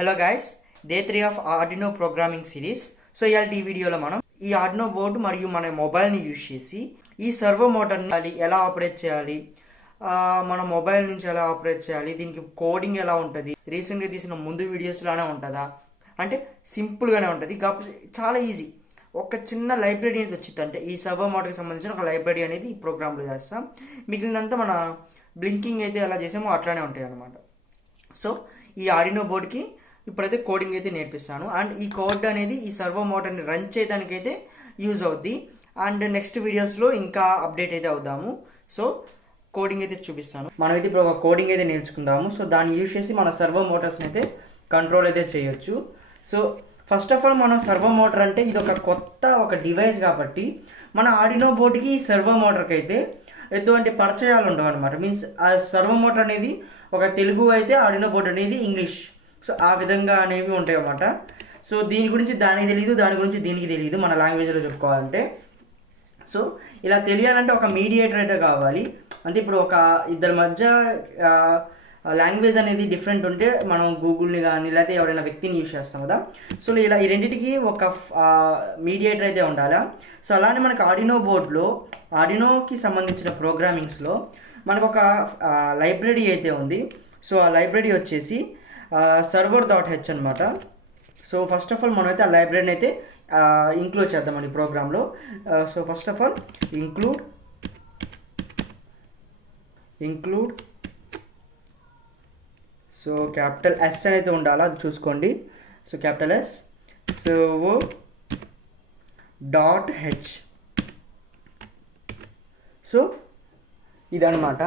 Hello guys, day 3 of Arduino programming series. So ఇవాళ ఈ వీడియోలో మనం ఈ ఆర్డినో బోర్డు మరియు మన మొబైల్ని యూజ్ చేసి ఈ సర్వో మోటార్ని ఎలా ఆపరేట్ చేయాలి, మన మొబైల్ నుంచి ఎలా ఆపరేట్ చేయాలి, దీనికి కోడింగ్ ఎలా ఉంటుంది, రీసెంట్గా తీసిన ముందు వీడియోస్లానే ఉంటుందా అంటే సింపుల్గానే ఉంటుంది. కాకపోతే చాలా ఈజీ. ఒక చిన్న లైబ్రరీ అనేది వచ్చింది, అంటే ఈ సర్వో మోటార్కి సంబంధించిన ఒక లైబ్రరీ అనేది ఈ ప్రోగ్రాంలో చేస్తాం. మిగిలినంతా మన బ్లింకింగ్ అయితే ఎలా చేసామో అట్లానే ఉంటాయి అన్నమాట. సో ఈ ఆర్డినో బోర్డ్కి ఇప్పుడైతే కోడింగ్ అయితే నేర్పిస్తాను. అండ్ ఈ కోడ్ అనేది ఈ సర్వో మోటార్ని రన్ చేయడానికి అయితే యూజ్ అవుద్ది. అండ్ నెక్స్ట్ వీడియోస్లో ఇంకా అప్డేట్ అయితే అవుదాము. సో కోడింగ్ అయితే చూపిస్తాను. మనమైతే ఇప్పుడు ఒక కోడింగ్ అయితే నేర్చుకుందాము. సో దాన్ని యూజ్ చేసి మన సర్వో మోటార్స్ని అయితే కంట్రోల్ అయితే చేయొచ్చు. సో ఫస్ట్ ఆఫ్ ఆల్ మనం సర్వో మోటార్ అంటే ఇది ఒక కొత్త డివైస్ కాబట్టి మన ఆర్డినో బోర్డుకి సర్వో మోటార్కి అయితే ఎటువంటి పరిచయాలు ఉండవు అనమాట. మీన్స్ ఆ సర్వో మోటార్ అనేది ఒక తెలుగు అయితే ఆర్డినో బోర్డ్ అనేది ఇంగ్లీష్. సో ఆ విధంగా అనేవి ఉంటాయి అన్నమాట. సో దీని గురించి దానికి తెలియదు, దాని గురించి దీనికి తెలియదు మన లాంగ్వేజ్లో చెప్పుకోవాలంటే. సో ఇలా తెలియాలంటే ఒక మీడియేటర్ అయితే కావాలి. అంటే ఇప్పుడు ఒక ఇద్దరి మధ్య లాంగ్వేజ్ అనేది డిఫరెంట్ ఉంటే మనం గూగుల్ని కానీ లేకపోతే ఎవరైనా వ్యక్తిని యూజ్ చేస్తాం కదా. సో ఇలా ఈ రెండింటికి ఒక మీడియేటర్ అయితే ఉండాలా. సో అలానే మనకు ఆర్డినో బోర్డ్లో ఆర్డినోకి సంబంధించిన ప్రోగ్రామింగ్స్లో మనకు ఒక లైబ్రరీ అయితే ఉంది. సో ఆ లైబ్రరీ వచ్చేసి server.h అనమాట. సో ఫస్ట్ ఆఫ్ ఆల్ మనమైతే ఆ లైబ్రరీని అయితే ఇంక్లూడ్ చేద్దామండి ప్రోగ్రాంలో. So first of all include so capital S అనేది ఉండాలి, అది చూసుకోండి. So capital S server.h. So ఇదన్నమాట.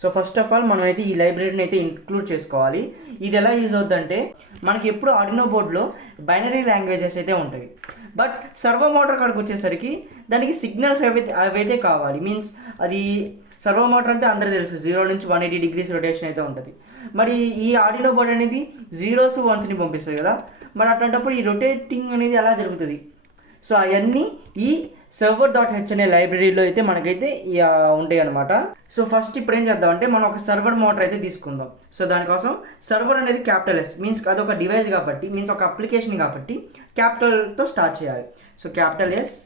సో ఫస్ట్ ఆఫ్ ఆల్ మనం అయితే ఈ లైబ్రరీని అయితే ఇంక్లూడ్ చేసుకోవాలి. ఇది ఎలా యూజ్ అవుతుందంటే మనకి ఎప్పుడు ఆర్డినో బోర్డ్లో బైనరీ లాంగ్వేజెస్ అయితే ఉంటాయి. బట్ సర్వో మోటార్ కాడికి వచ్చేసరికి దానికి సిగ్నల్స్ అవైతే కావాలి. మీన్స్ అది సర్వో మోటార్ అంటే అందరికీ తెలుసు 0 నుంచి 180 degrees రొటేషన్ అయితే ఉంటుంది. మరి ఈ ఆర్డినో బోర్డ్ అనేది 0s 1s పంపిస్తుంది కదా. మరి అట్లాంటప్పుడు ఈ రొటేటింగ్ అనేది ఎలా జరుగుతుంది? సో అవన్నీ ఈ server.h అనే లైబ్రరీలో అయితే మనకైతే ఉంటాయి అనమాట. సో ఫస్ట్ ఇప్పుడు ఏం చేద్దామంటే మనం ఒక సర్వర్ మోటార్ అయితే తీసుకుందాం. సో దానికోసం సర్వర్ అనేది క్యాపిటల్ ఎస్, మీన్స్ అదొక డివైస్ కాబట్టి, మీన్స్ ఒక అప్లికేషన్ కాబట్టి క్యాపిటల్తో స్టార్ట్ చేయాలి. సో క్యాపిటల్ ఎస్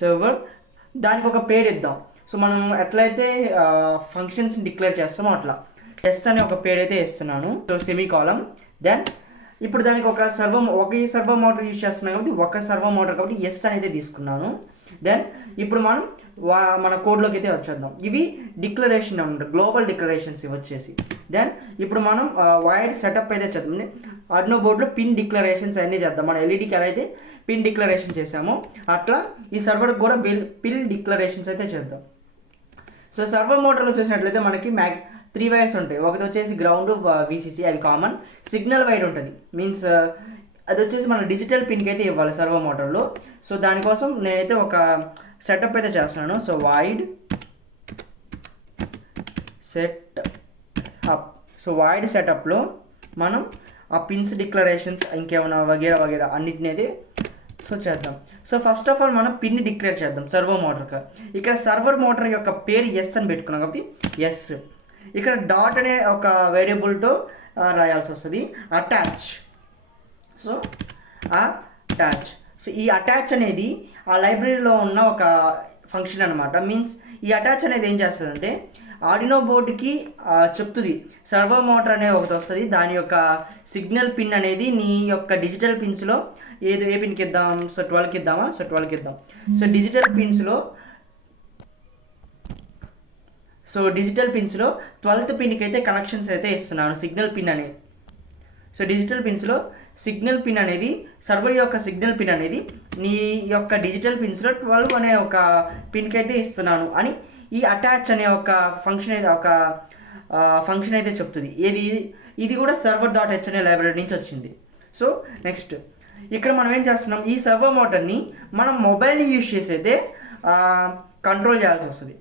సర్వర్, దానికి ఒక పేరు ఇద్దాం. సో మనం ఎట్లయితే ఫంక్షన్స్ని డిక్లేర్ చేస్తామో అట్లా ఎస్ అనే ఒక పేరు అయితే ఇస్తున్నాను. సో సెమీకాలం. దెన్ ఇప్పుడు దానికి ఒక సర్వో మోటార్ యూజ్ చేస్తున్నాం కాబట్టి ఒక సర్వో మోటార్ కాబట్టి ఎస్ అనేది తీసుకున్నాను. దెన్ ఇప్పుడు మనం మన కోడ్లోకి అయితే వచ్చేద్దాం. ఇవి డిక్లరేషన్ అనమాట, గ్లోబల్ డిక్లరేషన్స్ ఇవి వచ్చేసి. దెన్ ఇప్పుడు మనం వైడ్ సెటప్ అయితే చేద్దాం. ఆర్డినో బోర్డ్లో పిన్ డిక్లరేషన్స్ అన్నీ చేద్దాం. మన ఎల్ఈడికి ఎలా అయితే పిన్ డిక్లరేషన్ చేసామో అట్లా ఈ సర్వర్కి కూడా పిన్ డిక్లరేషన్స్ అయితే చేద్దాం. సో సర్వో మోటార్లో చూసినట్లయితే మనకి 3 వైర్స్ ఉంటాయి. ఒకటి వచ్చేసి గ్రౌండ్, విసిసి, అవి కామన్. సిగ్నల్ వైర్ ఉంటుంది, మీన్స్ అది వచ్చేసి మన డిజిటల్ పిన్కి అయితే ఇవ్వాలి సర్వో మోటార్లో. సో దానికోసం నేనైతే ఒక సెటప్ అయితే చేస్తున్నాను. So void setup. So void సెటప్లో మనం ఆ పిన్స్ డిక్లరేషన్స్ ఇంకేమైనా వగేరా అన్నిటిని అయితే సో చేద్దాం. సో ఫస్ట్ ఆఫ్ ఆల్ మనం పిన్ని డిక్లేర్ చేద్దాం సర్వో మోటార్కి. ఇక్కడ సర్వర్ మోటార్ యొక్క పేరు ఎస్ అని పెట్టుకున్నాం కాబట్టి ఎస్. ఇక్కడ డాట్ అనే ఒక వేరియబుల్తో రాయాల్సి వస్తుంది. అటాచ్. సో సో ఈ అటాచ్ అనేది ఆ లైబ్రరీలో ఉన్న ఒక ఫంక్షన్ అనమాట. మీన్స్ ఈ అటాచ్ అనేది ఏం చేస్తుందంటే ఆర్డినో బోర్డుకి చెప్తుంది సర్వో మోటార్ అనే ఒకటి వస్తుంది, దాని యొక్క సిగ్నల్ పిన్ అనేది నీ యొక్క డిజిటల్ పిన్స్లో ఏ పిన్కి ఇద్దాం. సో 12కి ఇద్దామా? సో 12కి ఇద్దాం. సో డిజిటల్ పిన్స్లో 12th పిన్కి అయితే కనెక్షన్స్ అయితే ఇస్తున్నాను, సిగ్నల్ పిన్ అనేది. సో డిజిటల్ పిన్స్లో సిగ్నల్ పిన్ అనేది సర్వర్ యొక్క సిగ్నల్ పిన్ అనేది నీ యొక్క డిజిటల్ పిన్స్లో 12 అనే ఒక పిన్కి అయితే ఇస్తున్నాను అని ఈ అటాచ్ అనే ఒక ఫంక్షన్ అయితే చెప్తుంది. ఇది కూడా server.h అనే లైబ్రరీ నుంచి వచ్చింది. సో నెక్స్ట్ ఇక్కడ మనం ఏం చేస్తున్నాం, ఈ సర్వో మోటార్ని మనం మొబైల్ని యూజ్ చేసి అయితే కంట్రోల్ చేయాల్సి వస్తుంది.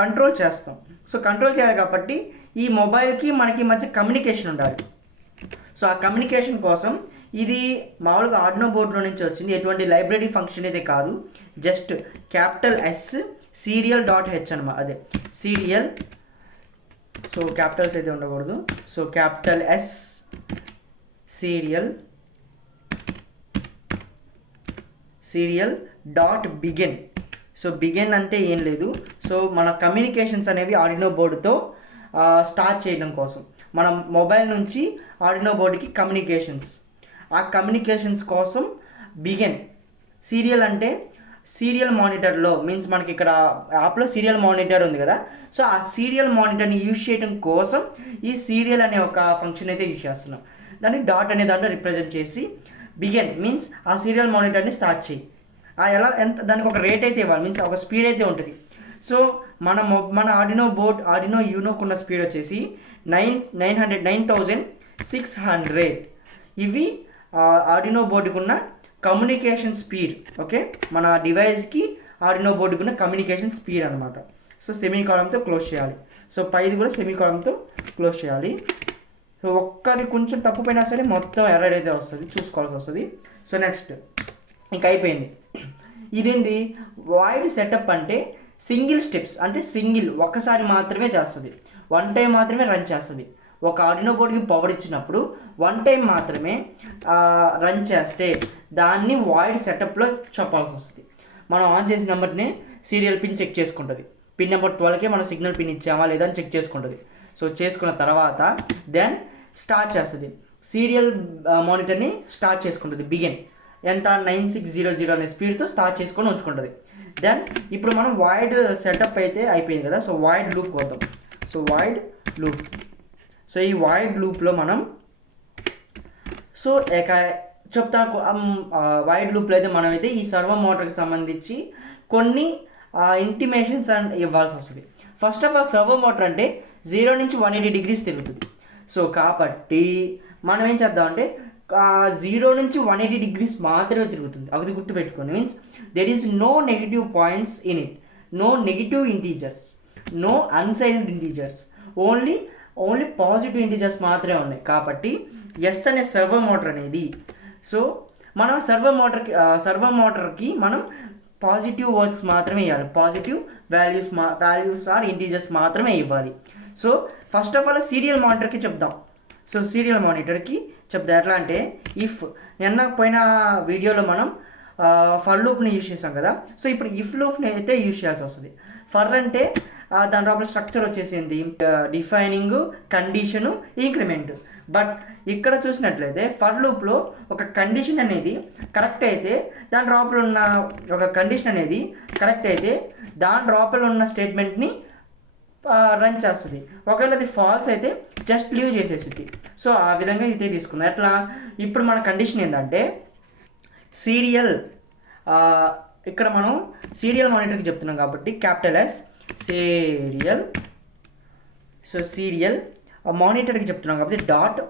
కంట్రోల్ చేస్తాం. సో కంట్రోల్ చేయాలి కాబట్టి ఈ మొబైల్కి మనకి మధ్య కమ్యూనికేషన్ ఉండాలి. సో ఆ కమ్యూనికేషన్ కోసం ఇది మామూలుగా ఆర్డినో బోర్డులో నుంచి వచ్చింది, ఎటువంటి లైబ్రరీ ఫంక్షన్ అయితే కాదు. జస్ట్ క్యాపిటల్ ఎస్ serial.h అనమాట, అదే serial సో క్యాపిటల్స్ అయితే ఉండకూడదు. So capital S serial dot begin. So begin అంటే ఏం లేదు, సో మన కమ్యూనికేషన్స్ అనేవి ఆర్డినో బోర్డుతో స్టార్ట్ చేయడం కోసం, మన మొబైల్ నుంచి ఆర్డినో బోర్డుకి ఆ కమ్యూనికేషన్స్ కోసం బిగిన్. సీరియల్ అంటే సీరియల్ మానిటర్లో మీన్స్ మనకి ఇక్కడ యాప్లో సీరియల్ మానిటర్ ఉంది కదా, సో ఆ సీరియల్ మానిటర్ని యూజ్ చేయడం కోసం ఈ సీరియల్ అనే ఒక ఫంక్షన్ అయితే యూజ్ చేస్తున్నాం. దాన్ని డాట్ అనే దాంట్లో రిప్రజెంట్ చేసి బిగిన్ మీన్స్ ఆ సీరియల్ మానిటర్ని స్టార్ట్ చేయి. ఎలా ఎంత దానికి ఒక రేట్ అయితే ఇవ్వాలి, మీన్స్ ఒక స్పీడ్ అయితే ఉంటుంది. సో మన ఆర్డినో యూనోకున్న స్పీడ్ వచ్చేసి 9600. ఇవి ఆర్డినో బోర్డుకున్న కమ్యూనికేషన్ స్పీడ్. ఓకే, మన డివైస్కి ఆర్డినో బోర్డుకున్న కమ్యూనికేషన్ స్పీడ్ అనమాట. సో సెమీకాలంతో క్లోజ్ చేయాలి. సో పైది కూడా సెమీకాలంతో క్లోజ్ చేయాలి. సో ఒక్కది కొంచెం తప్పుపోయినా సరే మొత్తం ఎర్రర్ అయితే వస్తుంది, చూసుకోవాల్సి వస్తుంది. సో నెక్స్ట్ ఇంకా అయిపోయింది. ఇదేంది వాయిడ్ సెటప్ అంటే సింగిల్ స్టెప్స్, అంటే ఒక్కసారి మాత్రమే చేస్తుంది, వన్ టైం మాత్రమే రన్ చేస్తుంది. ఒక ఆర్డినో బోర్డ్కి పవర్ ఇచ్చినప్పుడు వన్ టైం మాత్రమే రన్ చేస్తే దాన్ని వాయిడ్ సెటప్లో చెప్పాల్సి వస్తుంది. మనం ఆన్ చేసిన నెంబర్ని సీరియల్ పిన్ చెక్ చేసుకుంటుంది. పిన్ నెంబర్ 12కే మనం సిగ్నల్ పిన్ ఇచ్చామా లేదా అని చెక్ చేసుకుంటుంది. సో చేసుకున్న తర్వాత దెన్ స్టార్ట్ చేస్తుంది, సీరియల్ మానిటర్ని స్టార్ట్ చేసుకుంటుంది. బిగిన్ ఎంత 9600 అనే స్పీడ్తో స్టార్ట్ చేసుకొని ఉంచుకుంటుంది. దెన్ ఇప్పుడు మనం వాయిడ్ సెటప్ అయితే అయిపోయింది కదా, సో వాయిడ్ లూప్ కొద్దాం. సో వాయిడ్ లూప్, సో ఈ వాయిడ్ లూప్లో మనం సో వాయిడ్ లూప్లో అయితే మనమైతే ఈ సర్వో మోటార్కి సంబంధించి కొన్ని ఇంటిమేషన్స్ అండ్ ఇవ్వాల్సి వస్తుంది. First of all servo motor అంటే 0 నుంచి 180 degrees తిరుగుతుంది. సో కాబట్టి మనం ఏం చేద్దామంటే 0 నుంచి 180 degrees మాత్రమే తిరుగుతుంది. అది గుర్తుపెట్టుకోండి. Means there is no negative points in it, no negative integers, no unsigned integers, only positive integers మాత్రమే ఉన్నాయి. కాబట్టి ఎస్ అనే సర్వో మోటార్ అనేది, సో మనం సర్వో మోటార్కి మనం పాజిటివ్ వర్డ్స్ మాత్రమే ఇవ్వాలి, పాజిటివ్ వాల్యూస్ ఆర్ ఇంటీజర్స్ మాత్రమే ఇవ్వాలి. So first of all serial మానిటర్కి చెప్దాం. సో సీరియల్ మానిటర్కి చెప్దాం ఎట్లా అంటే ఇఫ్ పోయిన వీడియోలో మనం ఫర్ లూప్ని యూజ్ చేసాం కదా, సో ఇప్పుడు ఇఫ్ లూప్ని అయితే యూజ్ చేయాల్సి వస్తుంది. ఫర్ అంటే దాని లోపల స్ట్రక్చర్ వచ్చేసింది డిఫైనింగ్, కండిషను, ఇంక్రిమెంట్. బట్ ఇక్కడ చూసినట్లయితే ఫర్ లూప్లో ఒక కండిషన్ అనేది కరెక్ట్ అయితే దాని లోపల ఉన్న దాని లోపల ఉన్న స్టేట్మెంట్ని రన్ చేస్తుంది. ఒకవేళ అది ఫాల్స్ అయితే జస్ట్ లీవ్ చేసేసింది. సో ఆ విధంగా అయితే తీసుకుందాం. ఎట్లా ఇప్పుడు మన కండిషన్ ఏంటంటే సీరియల్, ఇక్కడ మనం సీరియల్ మానిటర్కి చెప్తున్నాం కాబట్టి capital S serial. So serial మానిటర్కి చెప్తున్నాం కాబట్టి డాట్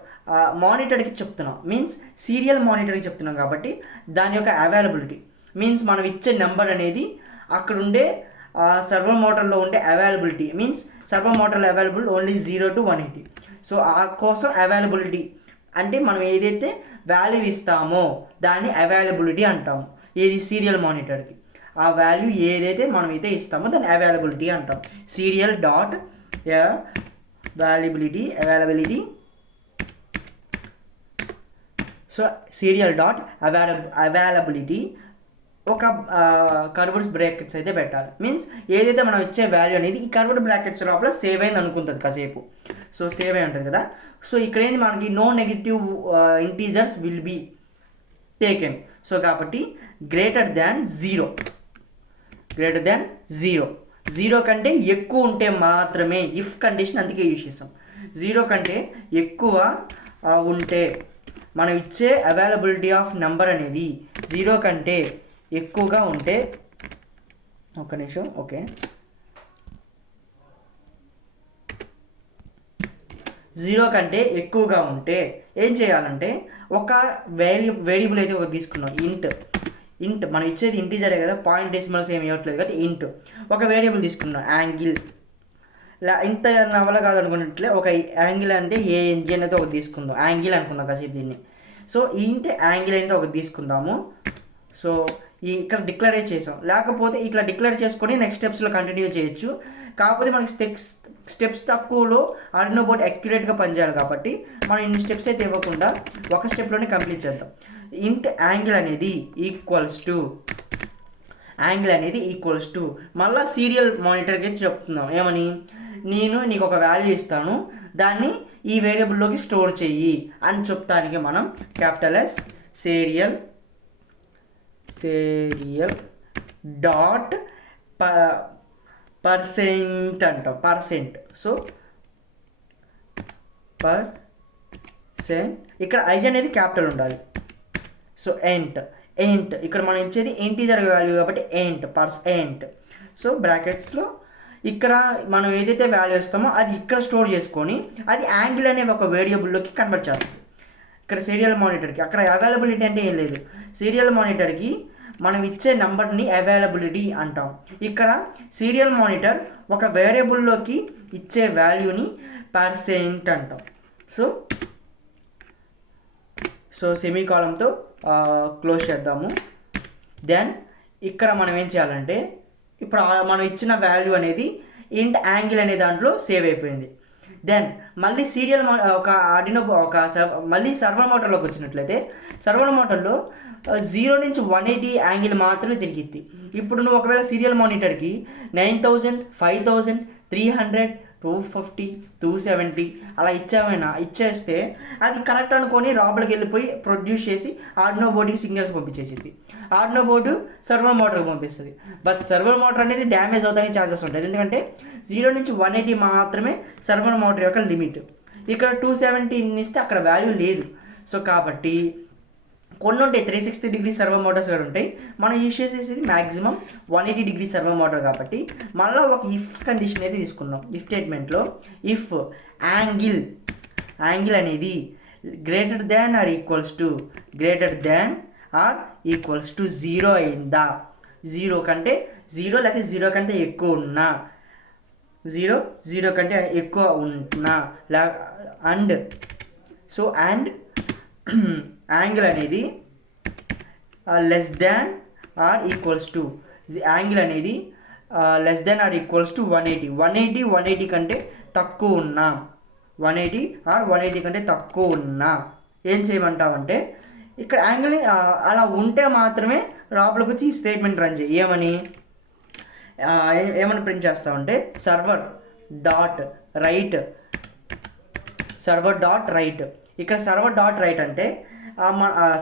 మానిటర్కి చెప్తున్నాం, మీన్స్ సీరియల్ మానిటర్కి చెప్తున్నాం కాబట్టి దాని యొక్క అవైలబిలిటీ మీన్స్ మనం ఇచ్చే నెంబర్ అనేది అక్కడ ఉండే సర్వర్ మోటార్లో ఉండే అవైలబిలిటీ, మీన్స్ సర్వర్ మోటార్లో అవైలబుల్ ఓన్లీ 0 to 180. సో ఆ కోసం అవైలబిలిటీ అంటే మనం ఏదైతే వాల్యూ ఇస్తామో దాన్ని అవైలబిలిటీ అంటాము. ఏది సీరియల్ మానిటర్కి ఆ వాల్యూ ఏదైతే మనం అయితే ఇస్తామో దాన్ని అవైలబిలిటీ అంటాం. Serial dot availability. So serial dot availability ఒక కర్వ్డ్ బ్రాకెట్స్ అయితే పెట్టాలి. మీన్స్ ఏదైతే మనం ఇచ్చే వాల్యూ అనేది ఈ కర్వ్డ్ బ్రాకెట్స్ లోపల సేవ్ అయింది అనుకుంటుంది కాసేపు. సో సేవ్ అయి ఉంటుంది కదా. సో ఇక్కడ ఏంది మనకి no negative integers will be taken. So కాబట్టి గ్రేటర్ దాన్ జీరో కంటే ఎక్కువ ఉంటే మాత్రమే ఇఫ్ కండిషన్ అందుకే యూజ్ చేస్తాం. 0 కంటే ఎక్కువ ఉంటే మనం ఇచ్చే అవైలబిలిటీ ఆఫ్ నెంబర్ అనేది 0 కంటే ఎక్కువగా ఉంటే, ఒక్క నిమిషం, ఓకే, 0 కంటే ఎక్కువగా ఉంటే ఏం చేయాలంటే ఒక వేరియబుల్ అయితే ఒక తీసుకున్నాం, ఇంట్ మనం ఇచ్చేది ఇంటీజరే కదా, పాయింట్ డెసిమల్స్ ఏమి ఇవ్వట్లేదు కాబట్టి ఇంట్ ఒక వేరియబుల్ తీసుకున్నాం యాంగిల్. ఇంత నవల కాదనుకున్నట్లే ఒక యాంగిల్ అంటే ఏఎన్జీ అనేది ఒకటి తీసుకుందాం, యాంగిల్ అనుకుందాం కాసేపు దీన్ని. సో ఇంట్ యాంగిల్ అనేది ఒకటి తీసుకుందాము. సో ఇక్కడ డిక్లేర్ చేసాం. లేకపోతే ఇట్లా డిక్లేర్ చేసుకొని నెక్స్ట్ స్టెప్స్లో కంటిన్యూ చేయొచ్చు. కాకపోతే మనకి స్టెప్స్ తక్కువలో ఆర్డినో బోర్డ్ యాక్యురేట్గా పనిచేయాలి కాబట్టి మనం ఇన్ని స్టెప్స్ అయితే ఇవ్వకుండా ఒక స్టెప్లోనే కంప్లీట్ చేద్దాం. ఇంట్ యాంగిల్ అనేది ఈక్వల్స్ టు మళ్ళీ సీరియల్ మానిటర్కి అయితే చెప్తున్నాం ఏమని, నేను నీకు ఒక వాల్యూ ఇస్తాను, దాన్ని ఈ వేరియబుల్లోకి స్టోర్ చెయ్యి అని చెప్తానికి మనం capital S serial dot percent అంటాం. సో పర్సెంట్ ఇక్కడ I అనేది క్యాపిటల్ ఉండాలి. సో ఎంట్ ఇక్కడ మనం ఇచ్చేది ఇంటీజర్ వాల్యూ కాబట్టి ఎంట్. సో బ్రాకెట్స్లో ఇక్కడ మనం ఏదైతే వాల్యూ ఇస్తామో అది ఇక్కడ స్టోర్ చేసుకొని అది యాంగిల్ అనే ఒక వేరియబుల్లోకి కన్వర్ట్ చేస్తుంది. ఇక్కడ సీరియల్ మానిటర్కి అక్కడ అవైలబిలిటీ అంటే ఏం లేదు, సీరియల్ మానిటర్కి మనం ఇచ్చే నెంబర్ని అవైలబిలిటీ అంటాం. ఇక్కడ సీరియల్ మానిటర్ ఒక వేరియబుల్లోకి ఇచ్చే వాల్యూని పర్సెంట్ అంటాం. సో సెమీకాలంతో క్లోజ్ చేద్దాము. దెన్ ఇక్కడ మనం ఏం చేయాలంటే ఇప్పుడు మనం ఇచ్చిన వాల్యూ అనేది ఇంట్ యాంగిల్ అనే దాంట్లో సేవ్ అయిపోయింది. దెన్ మళ్ళీ సీరియల్ ఆర్డినో మళ్ళీ సర్వర్ మోటార్లోకి వచ్చినట్లయితే సర్వర్ మోటార్లో 0 నుంచి 180 యాంగిల్ మాత్రమే తిరిగిద్ది. ఇప్పుడు నువ్వు ఒకవేళ సీరియల్ మానిటర్కి 9000, 5000, 300, 250, 270 అలా ఇచ్చేస్తే అది కరెక్ట్ అనుకొని లోపలికి వెళ్ళిపోయి ప్రొడ్యూస్ చేసి ఆర్డినో బోర్డుకి సిగ్నల్స్ పంపించేసింది. ఆర్డినో బోర్డు సర్వర్ మోటార్కి పంపిస్తుంది. బట్ సర్వర్ మోటార్ అనేది డ్యామేజ్ అవుతానికి ఛాన్సెస్ ఉంటాయి, ఎందుకంటే 0 నుంచి 180 మాత్రమే సర్వర్ మోటార్ యొక్క లిమిట్. ఇక్కడ 270 ఇస్తే అక్కడ వాల్యూ లేదు. సో కాబట్టి కొన్ని ఉంటాయి 360 డిగ్రీ సర్వర్ మోటార్స్ కూడా ఉంటాయి. మనం యూజ్ చేసేది మ్యాక్సిమం 180 డిగ్రీ సర్వర్ మోటార్ కాబట్టి మళ్ళీ ఒక ఇఫ్ కండిషన్ అయితే తీసుకుందాం. ఇఫ్ స్టేట్మెంట్లో ఇఫ్ యాంగిల్ అనేది greater than or equals to 0 అయిందా, 0 కంటే 0 లేకపోతే 0 కంటే ఎక్కువ ఉన్నా, 0 కంటే ఎక్కువ ఉన్నా అండ్ యాంగిల్ అనేది less than or equals to 180 కంటే తక్కువ ఉన్నా, 180 కంటే తక్కువ ఉన్నా ఏం చేయమంటామంటే ఇక్కడ యాంగిల్ అలా ఉంటే మాత్రమే లోపలికి వచ్చి ఈ స్టేట్మెంట్ రన్ చేయి. ఏమని ప్రింట్ చేస్తామంటే సర్వర్ డాట్ రైట్. ఇక్కడ సర్వర్ డాట్ రైట్ అంటే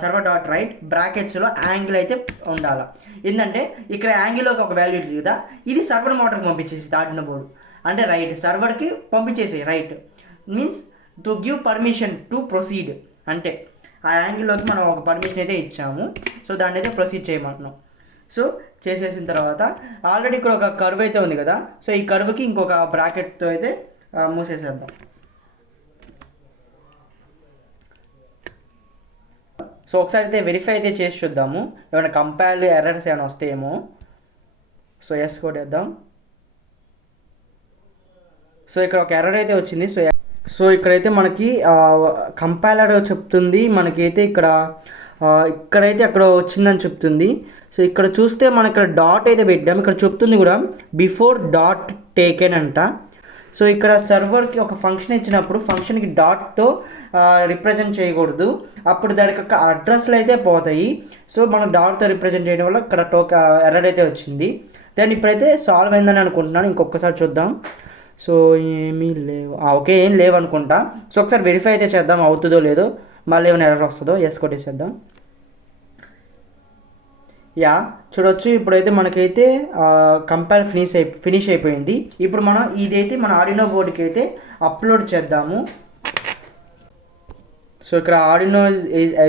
సర్వర్ డాట్ రైట్ బ్రాకెట్స్లో యాంగిల్ అయితే ఉండాలి. ఏంటంటే ఇక్కడ యాంగిల్లోకి ఒక వాల్యూ ఉంది కదా, ఇది సర్వర్ మోటార్కి పంపించేసి ఆర్డినో బోర్డు అంటే రైట్ సర్వర్కి పంపించేసి right means to give permission to proceed, అంటే ఆ యాంగిల్లోకి మనం ఒక పర్మిషన్ అయితే ఇచ్చాము. సో దాన్ని అయితే ప్రొసీడ్ చేయమంటున్నాం. సో చేసేసిన తర్వాత ఆల్రెడీ ఇక్కడ ఒక కర్వ్ అయితే ఉంది కదా, సో ఈ కర్వ్కి ఇంకొక బ్రాకెట్తో అయితే మూసేసేద్దాం. సో ఒకసారి అయితే వెరిఫై అయితే చేసి చూద్దాము, ఏమైనా కంపైల్ ఎర్రర్స్ ఏమైనా వస్తాయేమో. So yes కొట్టేద్దాం. సో ఇక్కడ ఒక ఎర్రర్ అయితే వచ్చింది. సో ఇక్కడైతే మనకి కంపైలర్ చెప్తుంది మనకైతే ఇక్కడైతే అక్కడ వచ్చిందని చెప్తుంది. సో ఇక్కడ చూస్తే మనం ఇక్కడ డాట్ అయితే పెట్టాం, ఇక్కడ చెప్తుంది కూడా బిఫోర్ డాట్ టేకెన్ అంట. సో ఇక్కడ సర్వర్కి ఒక ఫంక్షన్ ఇచ్చినప్పుడు ఫంక్షన్కి డాట్తో రిప్రజెంట్ చేయకూడదు, అప్పుడు దానికి ఒక అడ్రస్లు అయితే పోతాయి. సో మనం డాట్తో రిప్రజెంట్ చేయడం వల్ల ఇక్కడ ఎర్రర్ అయితే వచ్చింది. దాన్ని ఇప్పుడైతే సాల్వ్ అయిందని అనుకుంటున్నాను. ఇంకొకసారి చూద్దాం. సో ఏమీ లేవు, ఓకే ఏం లేవు అనుకుంటా. సో ఒకసారి వెరిఫై అయితే చేద్దాం అవుతుందో లేదో, మళ్ళీ ఏమైనా ఎర్రర్ వస్తుందో. ఎస్ కొట్టేసేద్దాం. చూడొచ్చు ఇప్పుడైతే మనకైతే కంపైల్ ఫినిష్ అయిపోయింది. ఇప్పుడు మనం ఇదైతే మన ఆర్డినో బోర్డుకి అయితే అప్లోడ్ చేద్దాము. సో ఇక్కడ ఆర్డినో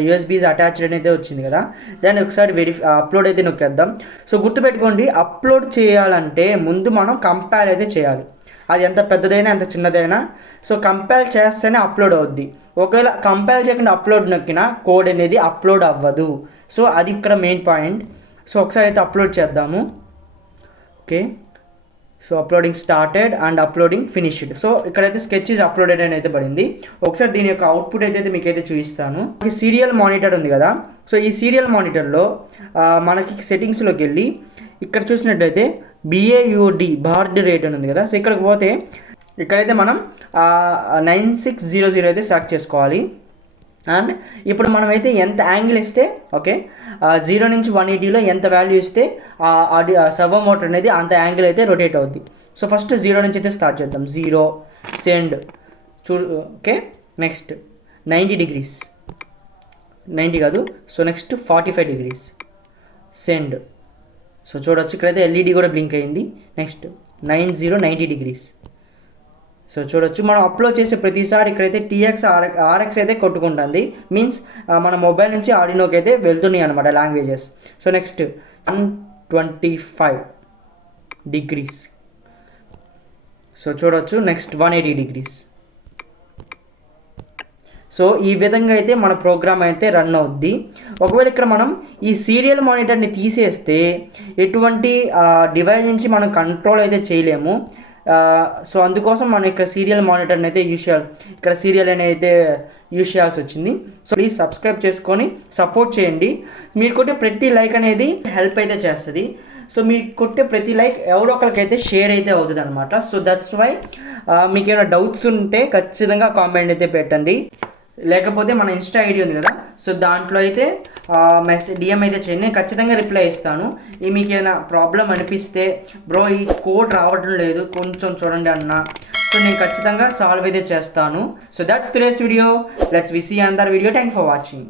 యూఎస్బీస్ అటాచ్డ్ అయితే వచ్చింది కదా, దాన్ని ఒకసారి అప్లోడ్ అయితే నొక్కేద్దాం. సో గుర్తుపెట్టుకోండి, అప్లోడ్ చేయాలంటే ముందు మనం కంపైల్ అయితే చేయాలి. అది ఎంత పెద్దదైనా ఎంత చిన్నదైనా సో కంపైల్ చేస్తేనే అప్లోడ్ అవుద్ది. ఒకవేళ కంపైల్ చేయకుండా అప్లోడ్ నొక్కినా కోడ్ అనేది అప్లోడ్ అవ్వదు. సో అది ఇక్కడ మెయిన్ పాయింట్. సో ఒకసారి అయితే అప్లోడ్ చేద్దాము. Okay, so uploading started and uploading finished. So ఇక్కడైతే స్కెచ్ ఈజ్ అప్లోడెడ్ అని అయితే పడింది. ఒకసారి దీని యొక్క అవుట్పుట్ అయితే మీకైతే చూపిస్తాను. ఈ సీరియల్ మానిటర్ ఉంది కదా, సో ఈ సీరియల్ మానిటర్లో మనకి సెట్టింగ్స్లోకి వెళ్ళి ఇక్కడ చూసినట్టయితే BAUD బార్డ్ రేట్ అని ఉంది కదా, సో ఇక్కడికి పోతే ఇక్కడైతే మనం 9600 అయితే సెలెక్ట్ చేసుకోవాలి. అండ్ ఇప్పుడు మనమైతే ఎంత యాంగిల్ ఇస్తే ఓకే 0 నుంచి 180లో ఎంత వాల్యూ ఇస్తే సర్వో మోటార్ అనేది అంత యాంగిల్ అయితే రొటేట్ అవుద్ది. సో ఫస్ట్ 0 నుంచి అయితే స్టార్ట్ చేద్దాం. 0 సెండ్ ఓకే, నెక్స్ట్ 90 degrees, 90 కాదు, so next 45 degrees send. So చూడొచ్చు ఇక్కడైతే LED కూడా బ్లింక్ అయింది. Next 90 degrees. సో చూడొచ్చు మనం అప్లోడ్ చేసే ప్రతిసారి ఇక్కడైతే TX RX అయితే కొట్టుకుంటుంది, మీన్స్ మన మొబైల్ నుంచి ఆడినోకి అయితే వెళ్తున్నాయి అనమాట languages. So next 125 degrees. So చూడొచ్చు నెక్స్ట్ 180 degrees. సో ఈ విధంగా అయితే మన ప్రోగ్రామ్ అయితే రన్ అవుద్ది. ఒకవేళ ఇక్కడ మనం ఈ సీరియల్ మానిటర్ని తీసేస్తే ఎటువంటి డివైస్ నుంచి మనం కంట్రోల్ అయితే చేయలేము. సో అందుకోసం మనం ఇక్కడ సీరియల్ మానిటర్ని అయితే యూజ్ చేయాలి, ఇక్కడ సీరియల్ అని అయితే యూజ్ చేయాల్సి వచ్చింది. సో ప్లీజ్ సబ్స్క్రైబ్ చేసుకొని సపోర్ట్ చేయండి. మీరు కొట్టే ప్రతి లైక్ అనేది హెల్ప్ అయితే చేస్తుంది. సో మీరు కొట్టే ప్రతి లైక్ ఎవరో ఒకరికైతే షేర్ అయితే అవుతుంది అనమాట. సో దట్స్ వై మీకు ఏమైనా డౌట్స్ ఉంటే ఖచ్చితంగా కామెంట్ అయితే పెట్టండి. లేకపోతే మన ఇన్స్టా ఐడి ఉంది కదా, సో దాంట్లో అయితే DM అయితే చేయండి, నేను ఖచ్చితంగా రిప్లై ఇస్తాను. మీకు ఏమైనా ప్రాబ్లం అనిపిస్తే బ్రో ఈ కోడ్ రావడం లేదు కొంచెం చూడండి అన్న, సో నేను ఖచ్చితంగా సాల్వ్ అయితే చేస్తాను. So that's today's video. Let's we see another video. Thank for watching.